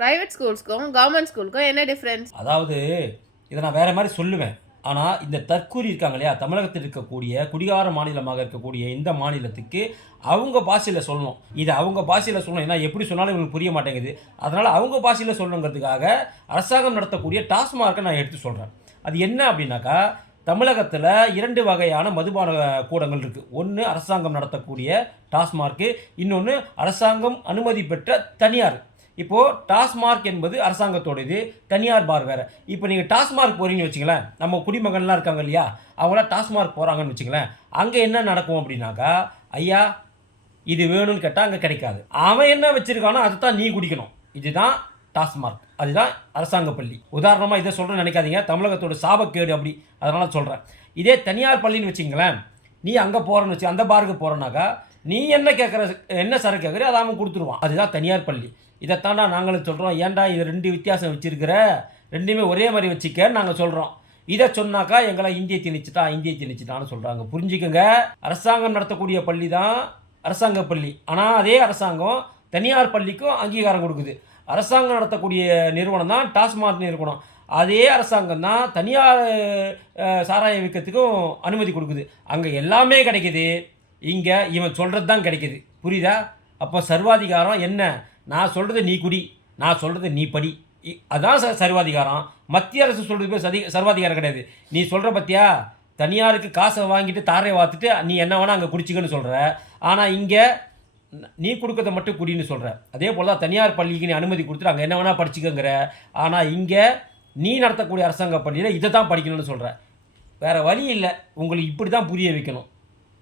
Private ஸ்கூல்ஸ்க்கும் government ஸ்கூலுக்கும் என்ன difference? அதாவது இதை நான் வேறு மாதிரி சொல்லுவேன். ஆனால் இந்த தற்கூரி இருக்காங்க இல்லையா, தமிழகத்தில் இருக்கக்கூடிய குடிகார மாநிலமாக இருக்கக்கூடிய இந்த மாநிலத்துக்கு அவங்க பாஷையில் சொல்லணும். இது அவங்க பாஷையில் சொல்லணும். ஏன்னா எப்படி சொன்னாலும் இவங்களுக்கு புரிய மாட்டேங்குது. அதனால் அவங்க பாஷையில் சொல்லணுங்கிறதுக்காக அரசாங்கம் நடத்தக்கூடிய டாஸ்மார்க்கை நான் எடுத்து சொல்கிறேன். அது என்ன அப்படின்னாக்கா, தமிழகத்தில் 2 வகையான மதுபான கூடங்கள் இருக்குது. ஒன்று அரசாங்கம் நடத்தக்கூடிய டாஸ்மார்க்கு, இன்னொன்று அரசாங்கம் அனுமதி பெற்ற தனியார். இப்போது டாஸ்மார்க் என்பது அரசாங்கத்தோட இது, தனியார் பார் வேறு. இப்போ நீங்கள் டாஸ்மார்க் போகிறீங்கன்னு வச்சுங்களேன், நம்ம குடிமகன்லாம் இருக்காங்க இல்லையா, அவங்களாம் டாஸ்மார்க் போகிறாங்கன்னு வச்சுங்களேன், அங்கே என்ன நடக்கும் அப்படின்னாக்கா, ஐயா இது வேணும்னு கேட்டால் அங்கே கிடைக்காது. அவன் என்ன வச்சுருக்கானோ அதை தான் நீ குடிக்கணும். இதுதான் டாஸ்மார்க், அதுதான் அரசாங்க பள்ளி. உதாரணமாக இதை சொல்கிறேன்னு நினைக்காதீங்க, தமிழகத்தோட சாபக்கேடு அப்படி, அதனால் சொல்கிறேன். இதே தனியார் பள்ளின்னு வச்சிங்களேன், நீ அங்கே போகிறன்னு வச்சு அந்த பாருக்கு போகிறனாக்கா, நீ என்ன சரக்கு கேட்குற அதை அவன் கொடுத்துருவான். அதுதான் தனியார் பள்ளி. இதைத்தாண்டா நாங்களும் சொல்கிறோம். ஏன்டா இது 2 வித்தியாசம் வச்சுருக்கிற, ரெண்டுமே ஒரே மாதிரி வச்சுக்கன்னு நாங்கள் சொல்கிறோம். இதை சொன்னாக்கா எங்களை இந்தியை திணிச்சிட்டான்னு சொல்கிறாங்க. புரிஞ்சுக்கோங்க, அரசாங்கம் நடத்தக்கூடிய பள்ளி தான் அரசாங்க பள்ளி. ஆனால் அதே அரசாங்கம் தனியார் பள்ளிக்கும் அங்கீகாரம் கொடுக்குது. அரசாங்கம் நடத்தக்கூடிய நிறுவனம் தான் டாஸ்மாக் நிறுவனம். அதே அரசாங்கம் தான் தனியார் சாராயம் விற்கிறதுக்கும் அனுமதி கொடுக்குது. அங்கே எல்லாமே கிடைக்கிது, இங்கே இவன் சொல்கிறது தான் கிடைக்கிது. புரியுதா? அப்போ சர்வாதிகாரம் என்ன? நான் சொல்கிறது நீ குடி, நான் சொல்கிறது நீ படி, அதான் சர்வாதிகாரம். மத்திய அரசு சொல்கிறது பேர் சர்வாதிகாரம் கிடையாது. நீ சொல்கிற பற்றியா, தனியாருக்கு காசை வாங்கிட்டு தாரை வாத்துட்டு நீ என்ன வேணால் அங்கே குடிச்சிக்கன்னு சொல்கிற. ஆனால் இங்கே நீ கொடுக்கறத மட்டும் குடின்னு சொல்கிற. அதே போல் தான் தனியார் பள்ளிக்கு நீ அனுமதி கொடுத்துட்டு அங்கே என்ன வேணால் படிச்சுக்கங்கிற. ஆனால் இங்கே நீ நடத்தக்கூடிய அரசாங்க பள்ளியில் இதை தான் படிக்கணும்னு சொல்கிற. வேறு வழி இல்லை, உங்களுக்கு இப்படி தான் புரிய வைக்கணும்.